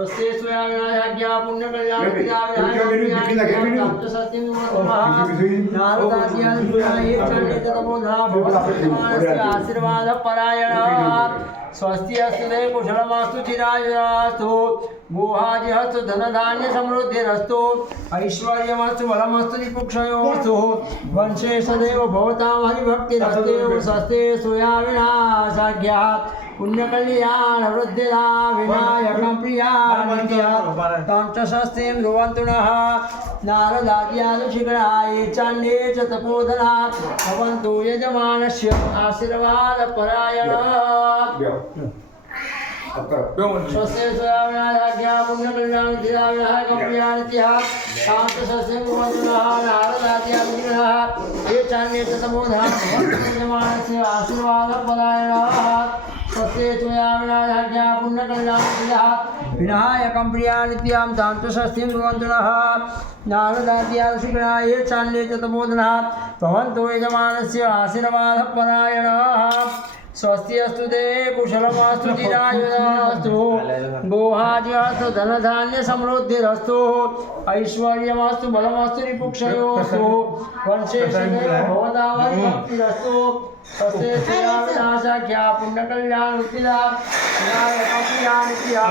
स्वस्ति स्वयाज्ञा पुण्य कल्याण आशीर्वाद परायण स्वस्ति अस्तु देव कुशलमस्तु चिरायुरास्तु गुहाजिहस्तु धनधान्य समृद्धिरस्तु ऐश्वर्यमस्तु बलमस्तु निपुक्षयोस्तु वंशे सदैव भवतां हरिभक्तिरस्तु स्वस्ति सुया विनाशाख्या पुण्यकल्याण वृद्धिदा विनायकं प्रियां च स्वस्तिं ध्रुवन्तु नः नारदाद्यादुशिखराय चान्ये च तपोधना भवन्तु यजमानस्य आशीर्वादपरायणः स्वस्ति स्वयाज्ञा पुण्यकल्याणविनायकप्रियानित्यः शान्तस्वस्तिं ध्रुवन्तु नः नारदाद्यादुशिखराः ये चान्ये च तपोधना भवन्तु यजमानस्य आशीर्वादपरायणः स्वस्ति स्वयाज्ञा पुण्यकल्याणविदः विनायकं प्रियानित्यां तां च स्वस्तिं ध्रुवन्तु नः नारदाद्यादुशिखराः ये चान्ये च तपोधना भवन्तु यजमानस्य आशीर्वादपरायणः स्वस्ति अस्तु ते कुशलमस्तु चिरायुरास्तु गोहाजिहस्तु धनधान्य समृद्धिरस्तु ऐश्वर्यमस्तु बलमस्तु निपुक्षयोस्तु वंशे सदैव भवतां हरिभक्तिरस्तु स्वस्ति श्रीरामनाशाख्या पुण्यकल्याणविदा विनायकं प्रियानित्यां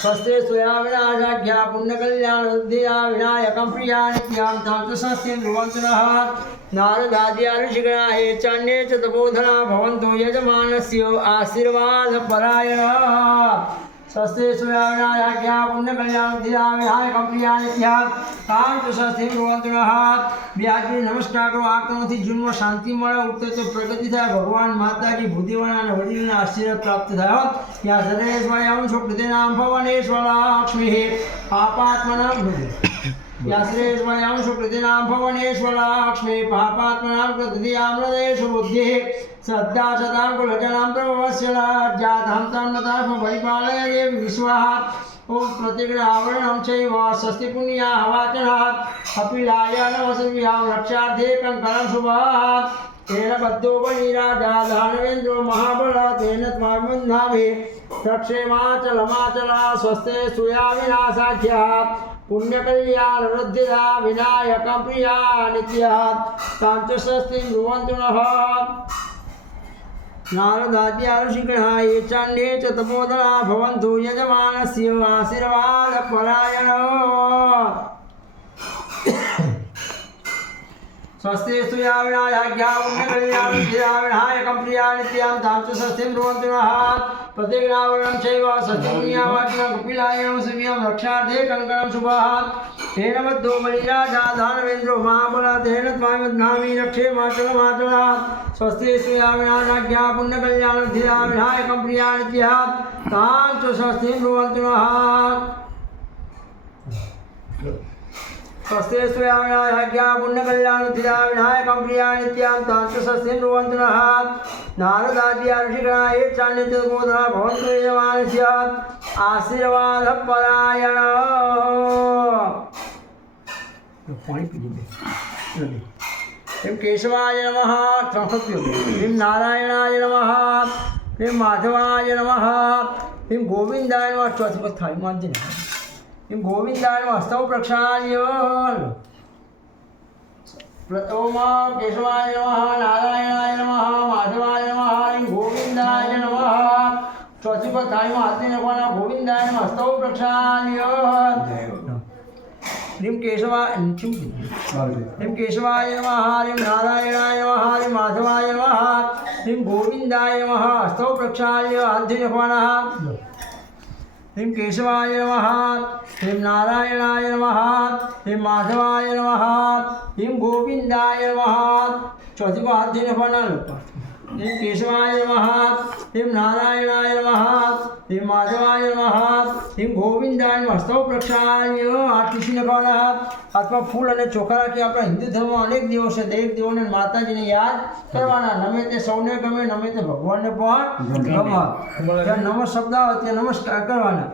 स्वस्ति स्वयाविनाशाख्या पुण्यकल्याणविद्या विनायकं प्रियानित्यां तां च स्वस्तिं ध्रुवन्तु नः नारदाद्यादुशिखराः ये चान्ये च तपोधना भवन्तु यजमानस्य आशीर्वादपरायणः स्वस्ति स्वयाविनाशाख्या पुण्यकल्याणविद्या विनायकं प्रियानित्यां तां च स्वस्तिं ध्रुवन्तु नः વ્યાજની નમસ્કાર કરો આ કર્મથી જીવનમાં શાંતિ મળે ઉત્તર પ્રગતિ થાય ભગવાન માતાજી બુદ્ધિવાળા અને વડીલના આશીર્વાદ પ્રાપ્ત થાય ત્યાં સરેશ્વરામ શુક્રતે નામ ભવનેશ્વર લક્ષ્મી પાપાત્મના ત્યાં શ્રેષ્ઠ શુક્રતે નામ ભવનેશ્વર લક્ષ્મી પાપાત્મના પ્રતિ આમ્રદેશ બુદ્ધિ श्रद्धा सदां कुलजनां प्रभवस्य जातां तां नतां परिपालय विश्वाः ओम प्रतिग्रहावरणं चैव स्वस्ति पुण्या वाचनः कपिलाय नमस्वियां रक्षार्थे कङ्कणं शुभः तेन बद्धो बलिराजा दानवेन्द्रो महाबलः तेन त्वामुन्धामि रक्षेमाचलमाचलः स्वस्ते सुया विनाशाख्यः पुण्यकल्याणवृद्धिदा विनायकं प्रिया नित्यः तां च स्वस्तिं ध्रुवन्तु नः नारदाद्यादुशिखराः ये चान्ये च तपोधना भवन्तु यजमानस्य आशीर्वादपरायणः स्वस्ति सुयाविनाशाख्या पुण्यकल्याणविद्या विनायकं प्रियानित्यां तां च स्वस्तिं ध्रुवन्तु नः प्रतिग्रहावरणं चैव स्वस्तिपुण्या वाचनं कपिलाय नमस्वियां रक्षार्थे कङ्कणं शुभः तेन बद्धो बलिराजा दानवेन्द्रो महाबलः तेन त्वामुन्धामि रक्षेमाचलमाचलः स्वस्ति सुयाविनाशाख्या पुण्यकल्याणविद्या विनायकं प्रियानित्यः तां च स्वस्तिं ध्रुवन्तु नः स्वस्ति स्वयाविनाशाख्या पुण्यकल्याणविद्या विनायकं प्रियानित्यां तां च स्वस्तिं ध्रुवन्तु नः नारदाद्यादुशिखराः ये चान्ये च तपोधना भवन्तु यजमानस्य आशीर्वादपरायणः पानी पी लीजिए ह्रीं केशवाय नमः ह्रीं नारायणाय नमः ह्रीं माधवाय नमः ह्रीं गोविन्दाय नमः चौथी पर थाली मांझे ह्रीं गोविन्दाय नमः स्तव प्रक्षाल्य ओम केशवाय नमः नारायणाय नमः माधवाय नमः ह्रीं गोविन्दाय नमः चौथी पर थाली में हाथ नहीं रखवाना गोविन्दाय नमः स्तव प्रक्षाल्य ह्रीं केशवाय नमः ह्रीं नारायणाय नमः ह्रीं माधवाय नमः ह्रीं गोविन्दाय नमः स्तव प्रक्षाल्य हाथी रखवाना ह्रीं केशवाय नमः ह्रीं नारायणाय नमः ह्रीं माधवाय नमः ह्रीं गोविन्दाय नमः चौथी को हाथ देने पड़ना ह्रीं केशवाय नमः ह्रीं नारायणाय नमः ह्रीं माधवाय नमः ह्रीं गोविन्दाय नमः स्तव प्रक्षाल्य हाथ किसी ने पाना हाथ में फूल और चोखा रखी अपना हिंदू धर्म में अनेक दिवस से देव देवों ने माता जी ने याद करवाना नमे ते सौने गमे नमे ते भगवान ने पण गमा नमः शब्द नमस्कार करवाना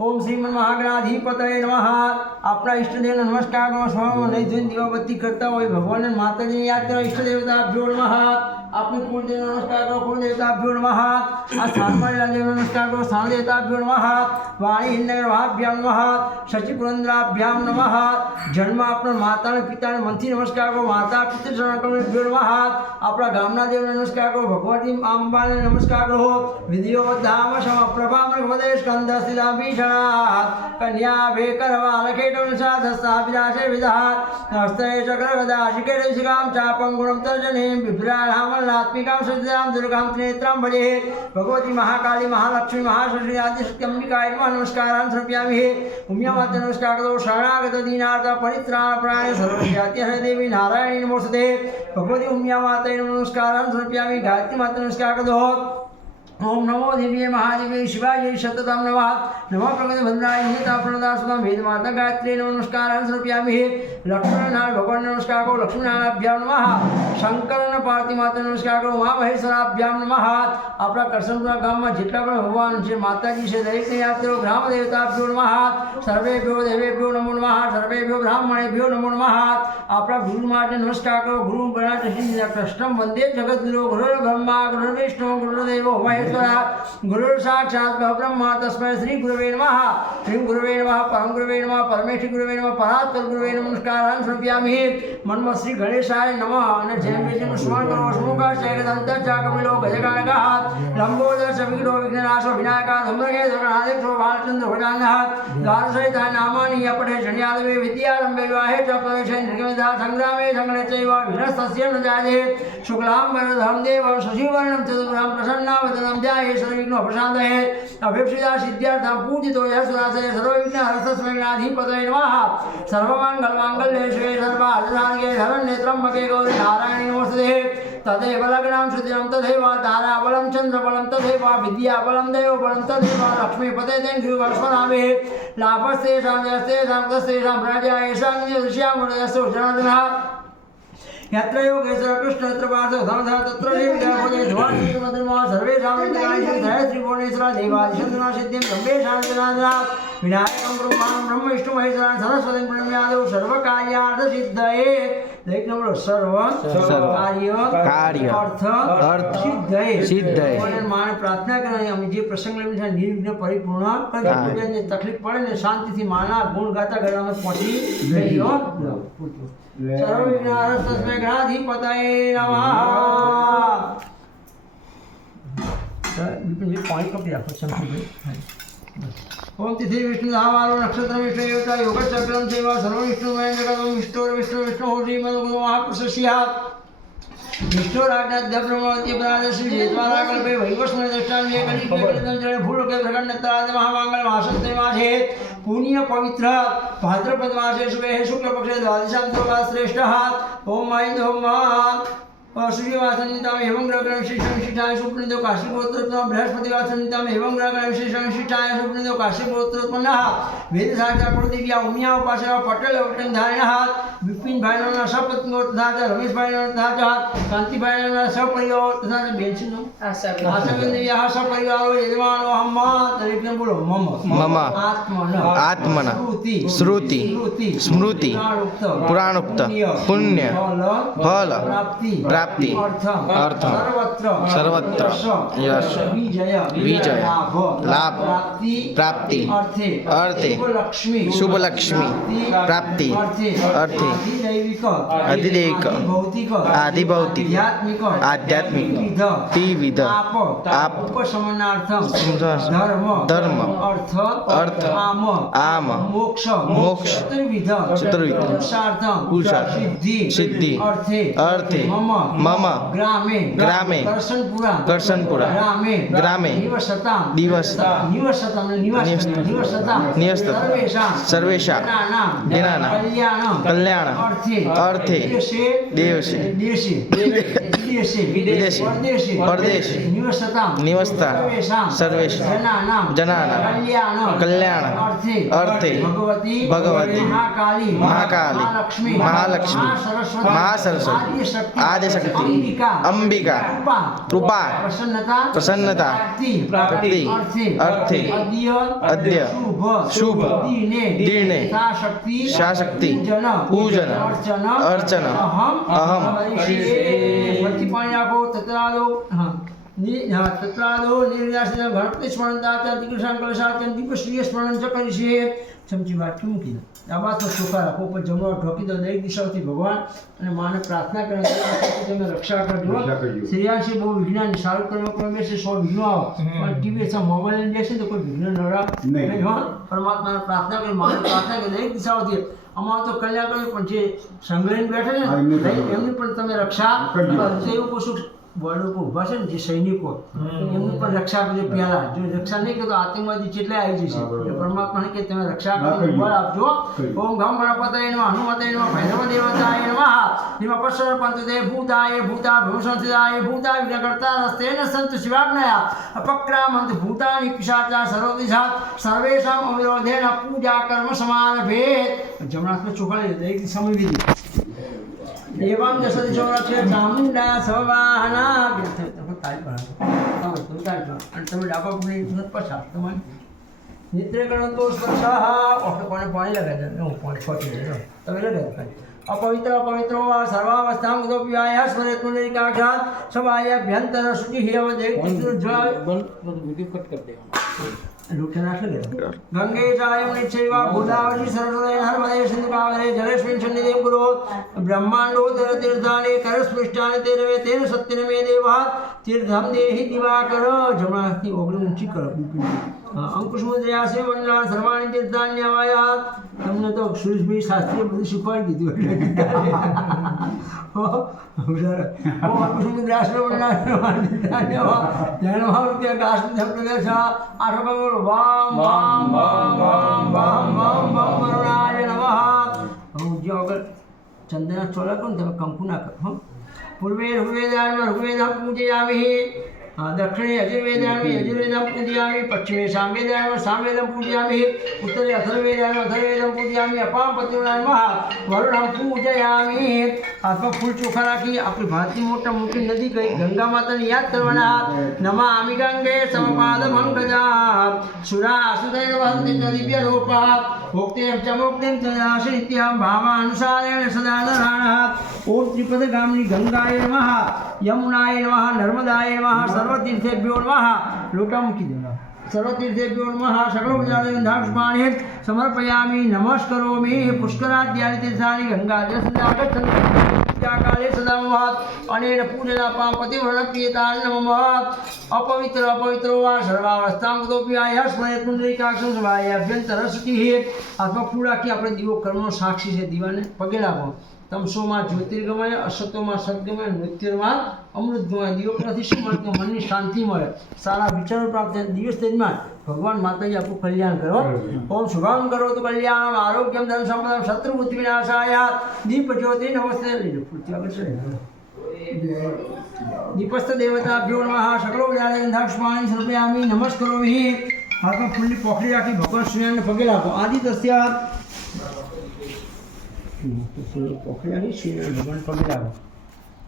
ओम श्रीमन महागणाधिपतये नमः अपना इष्ट देव नमस्कार करो स्वामी नहीं धुन दीवाबत्ती करता हो भगवान माता जी ने याद करो इष्ट देवताभ्यो नमः अपने कुलदेव नमस्कार करो, कुलदेवताभ्यो नमः। स्थानमालिलादेव नमस्कार करो, स्थानदेवताभ्यो नमः। वाणी हिंदग्रभाभ्यां नमः। शचिपुरंद्राभ्यां नमः। जन्म अपना माता ने पिता ने मनથી नमस्कार करो, माता पितृ चरणकमलेभ्यो नमः। अपना गामना देव नमस्कार करो, भगवती अंबा ने नमस्कार करो। विधियो धाम सम प्रभा भगवते स्कंद स्थिता भीषणा कन्या भेकरवाल खेटो साधस्ता विदाशे विदहार हस्ते चक्रगदा शिखरे शिखां चापं गुणं तर्जनीं विभ्राणामल्लात्मिकां सज्जां दुर्गां त्रिनेत्रां भजे। भगवती महाकाली महालक्ष्मी महासरस्वती आदिशक्त्यम्बिकाय नमः नमस्कारान् समर्पयामि। उम्यामाते नमस्कार करो, शरणागत दीनार्थ परित्राण प्राण सर्वज्ञाति हरे देवी नारायणी नमोस्तुते। भगवती उम्यामाते नमस्कारान् समर्पयामि। गायत्री माते नमस्कार करो। ओम नमो देवी महादेवी शिवाय शततम नमः। नमो प्रगति भद्राय निहिता प्रणदास्मं वेद माता गायत्री नमस्कारान् समर्पयामि। लक्ष्मीनारायण भगवान नमस्कार करो, लक्ष्मीनारायणाभ्यां नमः। शंकरन पार्वती माता नमस्कार करो, उमा महेश्वराभ्यां नमः। अपना करसनपुरा गाम में जेटला पण भगवान છે માતાજી છે દરેક ને યાદ કરો। ગ્રામ દેવતાભ્યો નમઃ। સર્વેભ્યો દેવેભ્યો નમો નમઃ। સર્વેભ્યો બ્રાહ્મણેભ્યો નમો નમઃ। આપણા ગુરુ માટે નમસ્કાર કરો। ગુરુ બનાતે શ્રી કૃષ્ણમ વંદે જગદ્ગુરુ ગુરુર બ્રહ્મા ગુરુર વિષ્ણુ ગુરુદેવો મહેશ્વરા गुरुर् साक्षात् परब्रह्म तस्मै श्री गुरुवे नमः। श्री गुरुवे नमः, परम गुरुवे नमः, परमेश्वरी गुरुवे नमः, परात्पर गुरुवे नमः नमस्कारान् समर्पयामि। मन्म श्री गणेशाय नमः। અને જેમ વિષ્ણુ સ્મરણ કરો સમુખાશ્ચય દંતચ કપિલો ગજકાનકઃ લંબોદર સવિઘ્નો વિઘ્નનાશો વિનાયકः ધમ્રગે ધર્મનાદેક્ષો બાલચંદ્ર ભગવાનઃ દ્વાદશૈતા નામાની અપઠે શણ્યાદવે વિદ્યારંભે વિવાહે ચ પ્રવેશે નિર્ગમિતા સંગ્રામે સંગણે ચૈવ વિનस्तस्य न जायते शुक्लां वरदं देव शशिवर्णं चतुर्भुजं प्रसन्नावदनं ध्याये सर्वविघ्नो प्रशान्तये अभीप्सिता सिद्ध्यर्थं पूजितो यः सुरासये सर्वविघ्नहरस्तस्मै नमः। सर्वमङ्गलमाङ्गल्ये शिवे सर्वार्थसाधिके शरण्ये गौरी नारायणी नमोस्तुते। तदेव लग्नं श्रुतिं तथैव ताराबलं चन्द्रबलं तथैव विद्याबलं देवबलं तथैव लक्ष्मीपते तेङ्घ्रिवर्ष्मनामे लाभस्तेषां जयस्तेषां तस्तेषां प्रजा येषां दृश्यां गुणयस्तु जनार्दनः। यत्र योगेश्वर कृष्ण यत्र पार्थो धर्मः तत्र देवता ध्वनि मधुमा सर्वेषां विद्यानि श्री भुवनेश्वर देवादिशंसना सिद्धिं सर्वेषां जनार्दना विनायकं ब्रह्माणं ब्रह्म विष्णु महेश्वरं सरस्वतीं प्रणम्यादौ सर्वकार्यार्थ सिद्धये। देख नंबर सर्व कार्य अर्थ सिद्धये। माने प्रार्थना करनी हम जे प्रसंग लेने છે નિર્વિઘ્ન પરિપૂર્ણ કરી જે તકલીફ પડે ને શાંતિથી માના ગુણ ગાતા ગળામાં પહોંચી ગઈ હો। सर्वविघ्नहरस्तस्मै गणाधिपतये नमः। पानी कब दिया ओम तिथि विष्णु धामारो नक्षत्र विष्णु योगा योग चक्रम सेवा सर्व विष्णु महेंद्र जगदम विष्णु विष्णु विष्णु श्री मधु महाप्रशस्यात् विष्णु राजनाथ ब्रह्मवती प्रादश्री जेतवाला कल्पे वैवस्मय दृष्टान ये कली के वेदन जड़े फूल के प्रकटनत्राद महामंगल मासते मासे पुण्य पवित्र भाद्रपद मासे शुभे शुक्ल पक्षे द्वादशां त्रोगा श्रेष्ठः। ओम ऐं ओम सूर्यवासनिताम एवं ग्रहगण विशेषं विशिष्टाय सुप्रणीतो काशीगोत्रोत्पन्नः बृहस्पतिवासनिताम एवं ग्रहगण विशेषं विशिष्टाय सुप्रणीतो काशीगोत्रोत्पन्नः वेदसाक्षात् प्रदेव्या उम्या उपासना पटेल अवटन धारिणः विपिन भाईना सपत्नीओ तथा च रमेश भाईना तथा च कांति भाईना सपरिवार तथा च बेंचिनो आसवेन्द्रियाः सपरिवारो यजमानो हम तरीके बोलो मम मम आत्मन श्रुति स्मृति पुराणोक्त पुण्य फल प्राप्ति अर्थ सर्वत्र यश विजय लाभ प्राप्ति अर्थे शुभ लक्ष्मी प्राप्ति अर्थे अधिदैविक आदिभौतिक आध्यात्मिक त्रिविध आप धर्म अर्थ आम मोक्ष चतुर्विध पुरुषार्थ सिद्धि अर्थे मम ग्रामे कर्षणपुरा ग्रामे निवसत सर्वेषां जनानां कल्याण अर्थे देशे विदेशे परदेशे निवसता सर्वेषां जनानां कल्याण अर्थे भगवती महाकाली महालक्ष्मी महासरस्वती आदिशक्ति પરાશક્તિ અંબિકા કૃપા પ્રસન્નતા પ્રાપ્તિ અર્થે અદ્ય શુભ દિને શાશક્તિ પૂજન અર્ચન અહમ તત્રાદો નિર્વ્યાસ ગણપતિ સ્મરણતા દીકૃષ્ણ કલશાર્ચન દીપશ્રીય સ્મરણ ચ કરીશે ચમચી વાટકી મૂકી દો આ બાજુ ચોખા રાખો પર જમણો ઢોકી દો દરેક દિશાઓથી ભગવાન અને માને પ્રાર્થના કરે તમે રક્ષા કરજો શ્રેયાંશી બહુ વિજ્ઞાન સારું કરવા પ્રવેશે 100 વિઘ્નો આવો પણ ટીવી અથવા મોબાઈલ લઈને બેસે તો કોઈ વિઘ્ન ન આવે નહીં હો પરમાત્માને પ્રાર્થના કરી માને પ્રાર્થના કરી દરેક દિશાઓથી અમારું તો કલ્યાણ કર્યું પણ જે સંગ્રહીને બેઠે છે એમની પણ તમે રક્ષા કરજો એવું કશું બોર્ડર ઉપર ઊભા છે ને જે સૈનિકો એમની પણ રક્ષા કરજો પહેલા જો રક્ષા નહીં કરો તો આતંકવાદી જેટલા આવી જશે એટલે પરમાત્માને કે તમે રક્ષા કરો બળ આપજો ઓમ ગમ ગણપતયે નમઃ હનુમતે નમઃ ભૈરવ દેવતાય નમઃ નિમ પશ્ચર પંતદે ભૂતાય ભૂતા ભૂષંતિદાય ભૂતા વિઘ્નકર્તા રસ્તેન સંત શિવાજ્ઞયા અપક્રામંત ભૂતાનિ પિશાચા સર્વદિશા સર્વેષામ અવિરોધેન પૂજા કર્મ સમારભેત જમણાસમાં ચોખા લઈ દરેક દિશામાં વિધિ एवं दशदिशोरक्षे चामुण्डा सवाहना અને તમે ડાબા પૂરી પછા તમારે નિત્રે કરો તો સ્પર્શઃ ઓકે કોને પાણી લગાવી દે હું પાણી છોટી તમે લગાવી અપવિત્ર અપવિત્રો સર્વાવસ્થા મુદોપ્યાય સ્મરે પુનરિકાક્ષાત સવાય અભ્યંતર શુચિ હેવ દેવ જળ વિધિ કટ કરી દેવાનો લૂટના છે ગંગે ચાયમ નિચૈવા ભૂતાવરી સરસ્વતી નર્મદે સિંધુ કાવેરી જલેસ્મિન સન્નિધિ ગુરો બ્રહ્માંડો તર તીર્થાને કરસ્પૃષ્ટાને તેરવે તેર સત્યને મે દેવા તીર્થમ દેહી દિવાકર જમણાથી ઓગળી ઊંચી કરો અંકુશ મુદ્રયાસે મંડળ સર્વાણી તીર્થાન્યવાયા તમને તો સુરેશભાઈ શાસ્ત્રીએ બધું શીખવાડી દીધું અંકુશ મુદ્રયાસે મંડળ સર્વાણી તીર્થાન્યવાયા જૈન મહાવૃત્ય ગાસ્મિ પ્રદેશ આઠ વામ વામ વામ વામ વામ વામ વામ વરુણાય નમઃ હું જે અગર ચંદના ચોલા કરો ને તમે કંકુ ના કરો પૂર્વે ઋગ્વેદમ પૂજયામિ દક્ષિણે યજુર્વેદામિ યજુર્વેદમ પૂજયામિ પશ્ચિમે સામવેદામિ સામવેદમ પૂજયામિ ઉત્તરે અથર્વવેદામિ અથર્વવેદમ પૂજયામિ અપામ પતિર્નાય નમઃ વરુણમ પૂજયામિ હાથમાં ફૂલ ચોખા રાખી આપણી ભારતની મોટી નદી ગઈ ગંગા માતાને યાદ કરવાના નમામિ ગંગે સમપાદ મંગજા સુરા સુદૈવ વહંતિ દિવ્ય રૂપા ભોક્તેમ ચ મુક્તિમ ચ આશ્રિત્યમ ભાવાનુસારેણ સદા નરાણઃ ઓમ ત્રિપદ ગામની ગંગાય નમઃ યમુનાય નમઃ નર્મદાય નમઃ સર્વતીર્થેભ્યો નમઃ લોટા મૂકી દેવા સર્વતીર્થેભ્યો નમઃ સકલોપચારેન્ધાક્ષપાણે સમર્પયામિ નમસ્કરોમિ પુષ્કરાદ્યાનિ તીર્થાનિ ગંગાજળસંદાગચ્છન્તિ સદા મહાત અનેન પૂજનાપાં પતિવ્રતપ્રિયતાન નમઃ અપવિત્ર અપવિત્રો વા સર્વાવસ્થાં મુદોપ્યાય સ્મરે પુંડરીકાક્ષં સવાય અભ્યંતર શુચિ હાથમાં ફૂલ રાખી આપણે દીવો કર્મનો સાક્ષી છે દીવાને પગે લાગો તમસોમાં જ્યોતિર્ગમય અસતોમાં સદગમય નૃત્યમાં અમૃતગમય દીવોથી શું મળે મનની શાંતિ મળે સારા વિચારો પ્રાપ્ત થાય દિવસ દરમિયાન ભગવાન માતાજી આપણું કલ્યાણ કરો ઓમ શુભમ કરો તો કલ્યાણમ આરોગ્યમ ધન સંપદમ શત્રુબુદ્ધિ વિનાશાય દીપ જ્યોતિ નમસ્તે પૂર્તિ આગળ છે દીપસ્થ દેવતાભ્યો નમઃ સકલો વિદ્યાલયંધાક્ષપાણી સમર્પયામિ નમસ્કરોમિ હાથમાં ફૂલની પોખડી રાખી ભગવાન સૂર્યને પગે લાગો આદિ દસ્યા પોખરી સૂર્ય ભગવાન પગે લાગો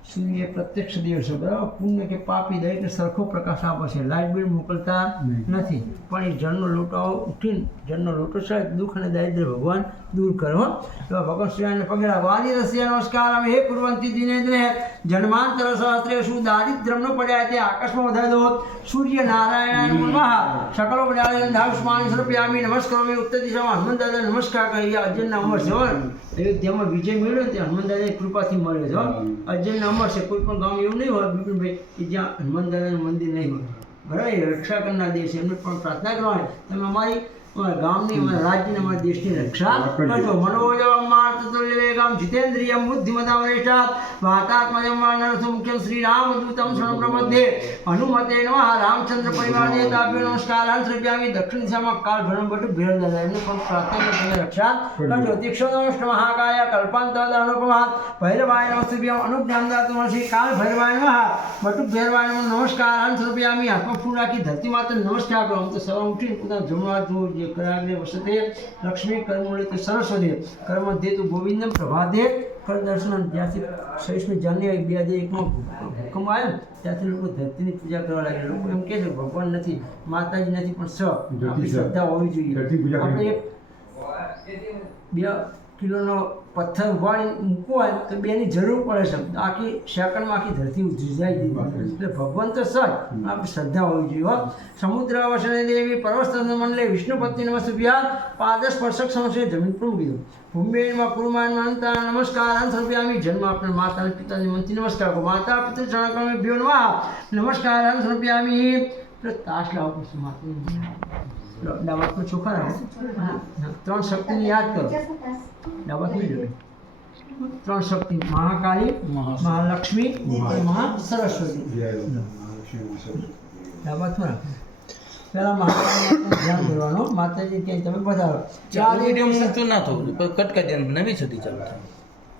સૂર્ય પ્રત્યક્ષ દેવ છે બરાબર પુણ્ય કે પાપી દરેકને સરખો પ્રકાશ આપે છે લાઇટ બિલ મોકલતા નથી પણ એ જળનો લોટો ઉઠીને જળનો લોટો છે દુઃખ અને દારિદ્ર્ય ભગવાન દૂર કરો એવા ભગવાન શ્રીને પગે લાગો આદિ રસ્ય નમસ્કાર અમે હે કુર્વંતી દિને દિને જન્માંતર સહસ્ત્રેષુ દારિદ્ર્યમનો પડ્યા તે આકાશમાં વધારી દો સૂર્ય નારાયણ નમઃ સકલો પડાળે ધાક્ષમાણી સ્વરૂપ્યામી નમસ્કારોમી ઉત્તર દિશામાં હનુમાન દાદા નમસ્કાર કરી અજયના અમર છે અયોધ્યામાં વિજય મળ્યો તે હનુમાન દાદાની કૃપાથી મળ્યો છે અજયના અમર છે કોઈ પણ ગામ એવું નહીં હોય બિપિનભાઈ કે જ્યાં હનુમાન દાદાનું મંદિર નહીં હોય બરાબર રક્ષા કરનાર દેશ એમને પણ પ્રાર્થના કરવાની તમે અમારી ગામની અમારા રાજ્યની અમારા દેશની રક્ષા કરજો મનોજવમ માર્તતુલ્યવેગમ જીતેન્દ્રિયમ બુદ્ધિમતામ વરિષ્ઠાત વાતાત્મજમ નરસુ મુખ્યમ શ્રી રામદૂતમ શરણ પ્રપદ્યે હનુમતે નમઃ રામચંદ્ર પરિવાર દેવતાભ્યો નમસ્કાર અંતર્વ્યામી દક્ષિણ દિશામાં કાળ ભરણ ભટ્ટ ભેળ દાદા એમને પણ પ્રાર્થના કરી તમે રક્ષા કરજો તીક્ષણોષ્ટ મહાકાય કલ્પાંતદાનોપમાત ભૈરવાય નમસ્તુભ્યમ અનુજ્ઞાનદાતું શ્રી કાળ ભૈરવાય નમઃ બટુક ભૈરવાય નમઃ નમસ્કાર અંતર્વ્યામી હાથમાં ફૂલ રાખી ધરતી માતા નમસ્કાર કરો આમ તો સવાર ઉઠીને પોતાના જમવા જોવું કરાગ્રે વસતે લક્ષ્મી કર્મોળિત સરસ્વતી કર્મધ્યેતુ ગોવિંદમ પ્રભાતે ફળ દર્શન જ્યાંથી 26મી જાન્યુઆરી 2001માં ભૂકંપ આવ્યો ને ત્યાંથી લોકો ધરતીની પૂજા કરવા લાગ્યા. લોકો એમ કહે છે ભગવાન નથી, માતાજી નથી, પણ આપણી શ્રદ્ધા હોવી જોઈએ. આપણે 2 કિલોનો પથ્થર ઉપાડી મૂકવો હોય તો 2ની જરૂર પડે છે. આખી સેકન્ડમાં આખી ધરતી ધ્રુજાઈ દીધી. એટલે ભગવાન તો સર આપણી શ્રદ્ધા હોવી જોઈએ. સમુદ્ર વસને દેવી પર્વતસ્તંભ મંડલે વિષ્ણુપતિ નમસ્તુભ્યામ પાદસ્પર્શક સંશય જમીન પર મૂકી દો. ભૂમિમાં કુરુમાન મંતા નમસ્કાર સમર્પયામિ. જન્મ આપણે માતા અને પિતાની મનથી નમસ્કાર કરો. માતા પિતૃ ચરણકમેભ્યો નમઃ નમસ્કાર સમર્પયામિ. તાશ લાવો પછી માતા દાવતમાં ચોખા રાખો. 3 શક્તિને યાદ કરો. દાવતમાં જોડે 3 શક્તિ મહાકાળી, મહાલક્ષ્મી, મહાસરસ્વતી. દાવતમાં રાખો. પહેલાં માતાજીનું ધ્યાન કરવાનું. માતાજી ક્યાંય તમે પધારો. ના થવું કટકા નવી સદી ચાલુ થાય.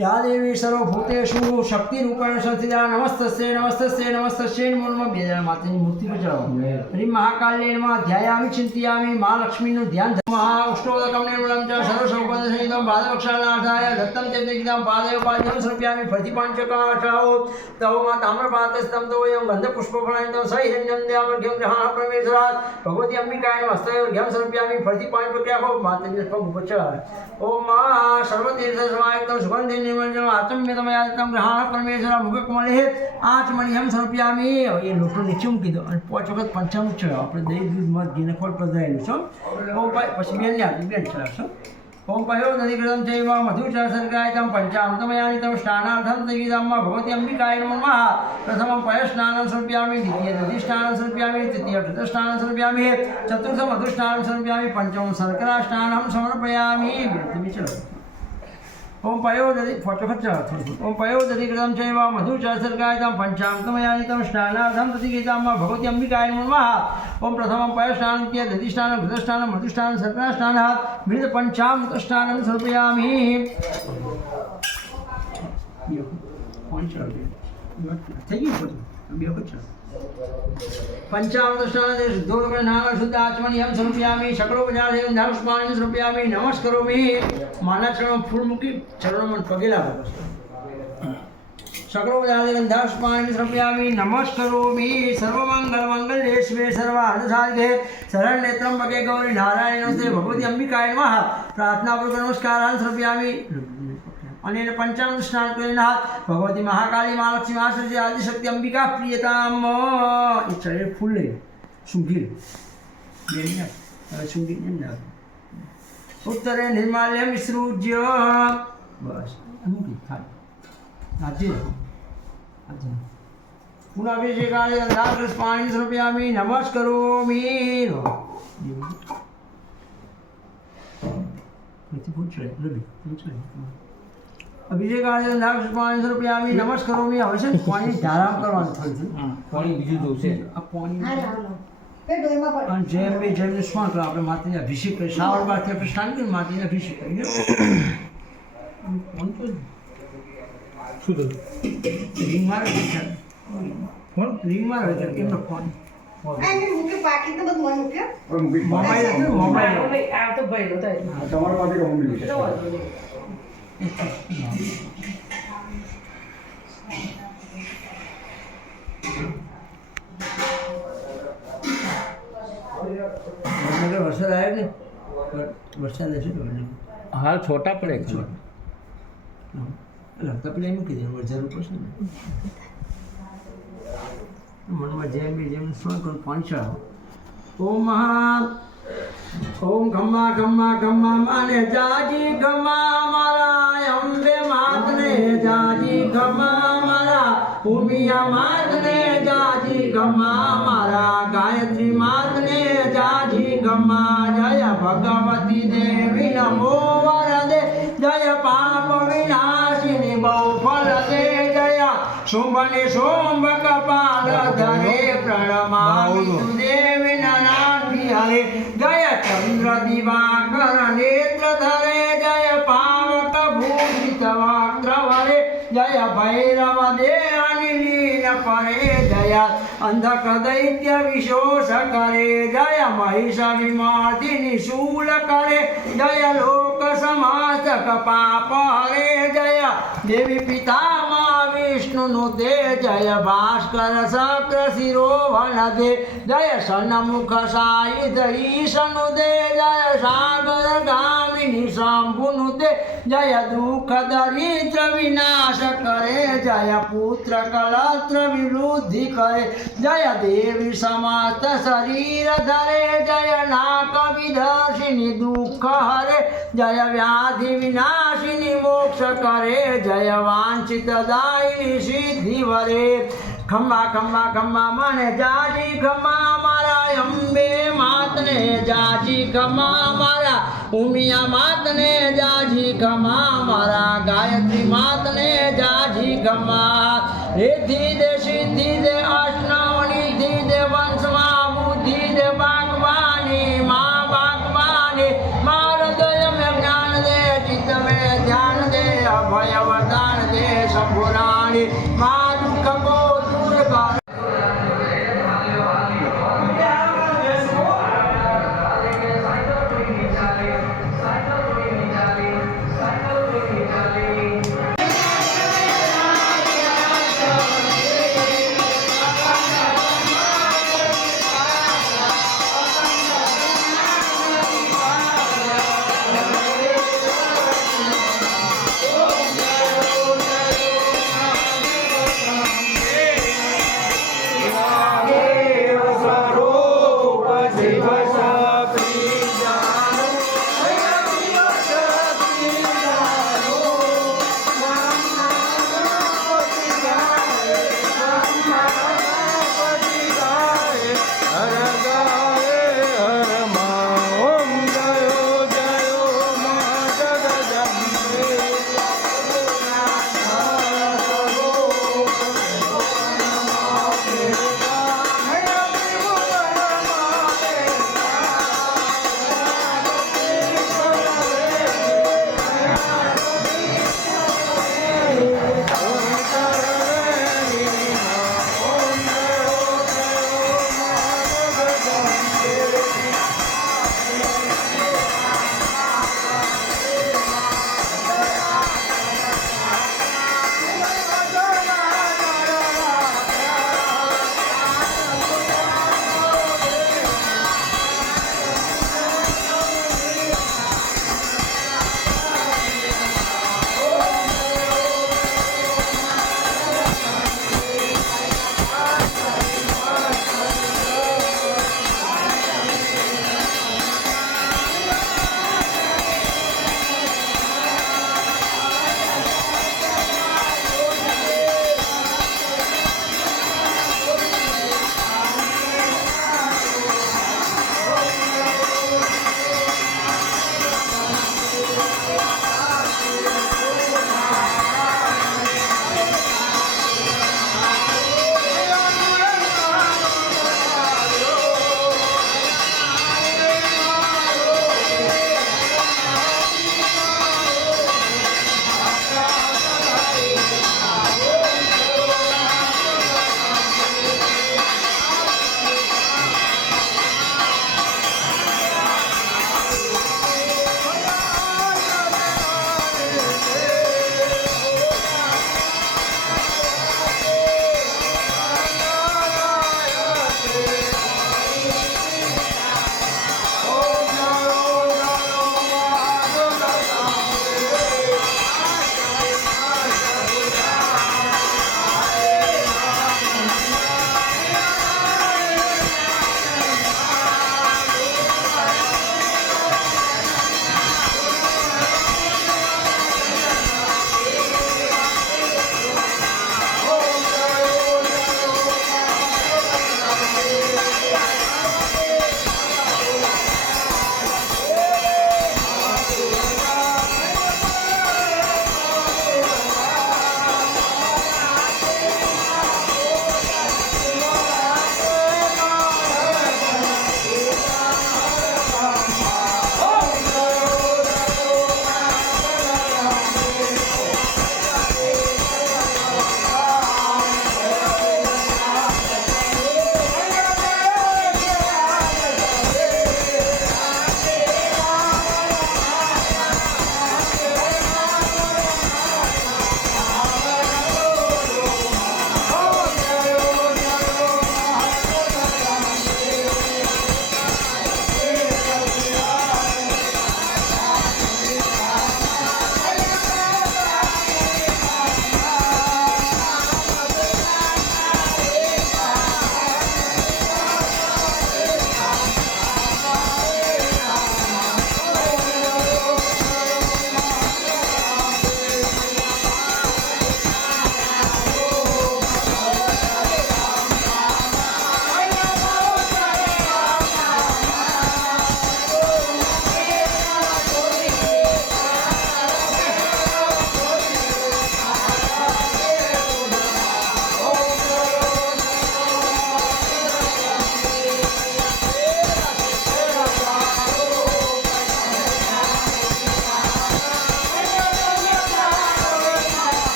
યા દેવી સર્વભૂતેષુ શક્તિરૂપેણ સંસ્થિતા નમસ્તસ્ય નમસ્તસ્ય નમસ્તસ્ય. મૂળમાં 2000 માતાની મૂર્તિ પર ચડાવો. હરિ મહાકાલ્ય નમઃ ધ્યાયામિ ચિંતયામિ. મહાલક્ષ્મીનું ધ્યાન મહા ઉષ્ણોદકમ નિર્મલમ ચ સર્વસૌપદ સંહિતમ પાદવક્ષાલાર્થાય દત્તમ ચેતનિકિતમ પાદયો પાદ્યમ સમર્પયામિ. ફરતી પાંચકા ચડાવો. તવમાં તામ્રપાતસ્તમ તો વયમ ગંધપુષ્પફલાનિતમ સહિરણ્યમ દેવામર્ઘ્યમ ગ્રહાણ પરમેશ્વરાત ભગવતી અંબિકાય હસ્તયોર્ઘ્યમ સમર્પયામિ. ફરતી 5 પ્રક્રિયા માતાજીને પગ ઉપર ચડાવે. ઓમ મા સર્વતીર્થ સમાયુક્તમ સુગંધિ निर्मल आचम्यतमयातम ग्रहण परमेश्वर मुखकमले आचमनियम समर्पयामि. ये लोटो નીચે મૂકી દો અને 5 વખત પંચામૃત ચડાવો. આપણે દહીં દૂધ મધ ઘીને ખોટ પધરાયેલું છો. ઓમ પાય પછી બેન યાદ બેન ચડાવશો. ઓમ પયો નદીકૃતમ ચૈવ મધુચાસર્ગાયતમ પંચામૃતમયાનિતમ સ્નાનાર્થમ તૈગીતમ ભગવતી અંબિકાય નમઃ. પ્રથમં પય સ્નાनं સમર્પયામિ. દ્વિતીય નદી સ્નાनं સમર્પયામિ. તૃતીય ઘૃત સ્નાनं સમર્પયામિ. ચતુર્થ મધુ સ્નાनं સમર્પયામિ. પંચમं શર્કરા સ્નાनं સમર્પયામિ. ચલો. ओम पयोदधि ओम पयोदधि कृतं चैव मधुचासर्गायतं पंचामृतमयानितं स्नानार्थं प्रतिगीतं भगवती अंबिकाय नमः. ओम प्रथमं पयस्नानं द्वितीय दधिस्नानं घृतस्नानं मधुस्नानं शर्करास्नानं मृत पंचामृतस्नानं समर्पयामि. पंचामृत स्नान शुद्धोदक नाम शुद्ध आचमनियम समर्पयामि. शकलोपचारे पुष्पाणि समर्पयामि. नमस्करोमि. माना चरणों फूल मूकी चरणों में पगे लागो. शकलोपचारे पुष्पाणि समर्पयामि. नमस्करोमि. सर्वमंगल मंगल्ये शिवे सर्वार्थसाधिके शरण्ये त्र्यंबके गौरी नारायणी नमस्ते भगवती अंबिकाय नमः. प्रार्थना पूर्वक नमस्कारान् समर्पयामि. અને પંચામૃત સ્નાન કરીને ભગવતી મહાકાળી મહાલક્ષ્મી મહાસરસ્વતી આદિશક્તિ અંબિકા પ્રિયતામ. એ ચડે ફૂલ લઈ સુંઘી સુંઘી ઉત્તરે નિર્માલ્યમ વિસૃજ્ય. બસ મૂકી આજે પુનઃઅભિષેકાય ગંધાગ્રસ પાણી સમર્પયામિ. નમસ્કરોમિ. અભિષેકાય ગંધાગ્રસ પાણી સમર્પયામિ. નમસ્કરોમિ. હવે છે પાણી ધારામ કરવાનું થયું. પાણી બીજું જોશે. આ પાણી જેમ બી જેમને સ્નાન કરો. આપણે માતાજીને અભિષેક કરીએ. શ્રાવણ બાદથી આપણે સ્નાન કરીને માતાજીને અભિષેક કરીએ. શું થયું? રીંગ મારે રીંગ મારે એમનો ફોન વરસાદ આવ્યો ને વરસાદ હશે ને હાલ છોટા પડે ખબર. કપિલા મૂકી દે જરૂર પડશે ને. મનમાં જેમ બી જેમ શું કરું પાણી ચડાવો. ઓમ મહા ઓમ ખમ્મા ખમ્મા ખમ્મા માને જાજી ખમ્મા મારા અંબે માતને જાજી ખમ્મા મારા ઉમિયા માતને જાજી ખમ્મા મારા ગાયત્રી માતને જાજી ખમ્મા. જય ભગવતી દેવી નમો વરદે જય પાપ વિનાશિની બહુ ફલ દે જય શુંભને શુંભ કપાલ ધરે પ્રણમામિ દેવી નાનાથી હરે જય ચંદ્ર દિવાકર નેત્ર ધરે જય પાવક ભૂષિત વક્ર વરે જય ભૈરવ દે અનિલીન પરે જય અંધક દૈત્ય વિશોષ કરે જય મહિષ વિમાર્દિની શૂલ કરે જય લોક समस्तक पाप हरे जय देवी पितामह विष्णु ते जय भास्कर शक्र शिरोभन दे जय सन्मुख सायुध ईशनु दे जय सागर गामिनी शंभुनु दे जय दुख दरिद्र विनाश करे जय पुत्र कलत्र विरुद्धि करे जय देवी समस्त शरीर धरे जय नाक विदर्शिनी दुख हरे जय व्याधि विनाशिनी मोक्ष करे जय वांछित दायिनी सिद्धि वरे खम्बा खम्बा खम्बा मने जाजी खम्बा मारा अंबे मातने जाजी खम्बा मारा उमिया मातने जाजी खम्बा मारा गायत्री मातने जाजी खम्बा रिद्धि दे सिद्धि दे अष्टनव निधि दे वंशमा बुद्धि दे बागवानी माँ बागवानी मार दय में ज्ञान दे चित्त में ध्यान दे अभय वरदान दे शंभुरानी माँ दुख को दूर कर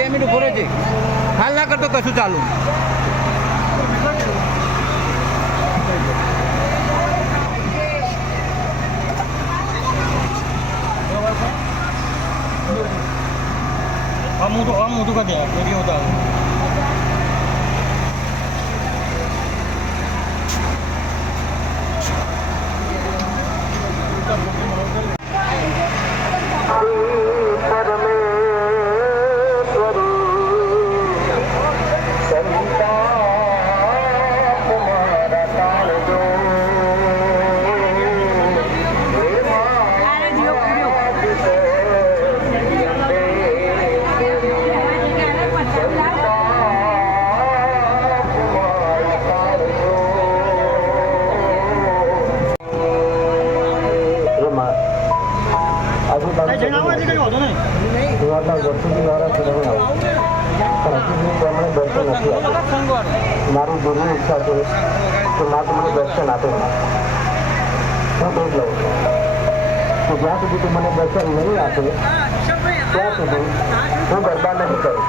2 મિનિટ ઉભો રહેજે હાલ ના કરતો કશું ચાલુ हम उधर का दिया वीडियो होता મારી દૂરની ઈચ્છા છે કે મા તમને દર્શન આપે હું કહી લઉં તો જ્યાં સુધી તું મને દર્શન નહીં આપે ત્યાં સુધી હું ગરબા નહીં કરું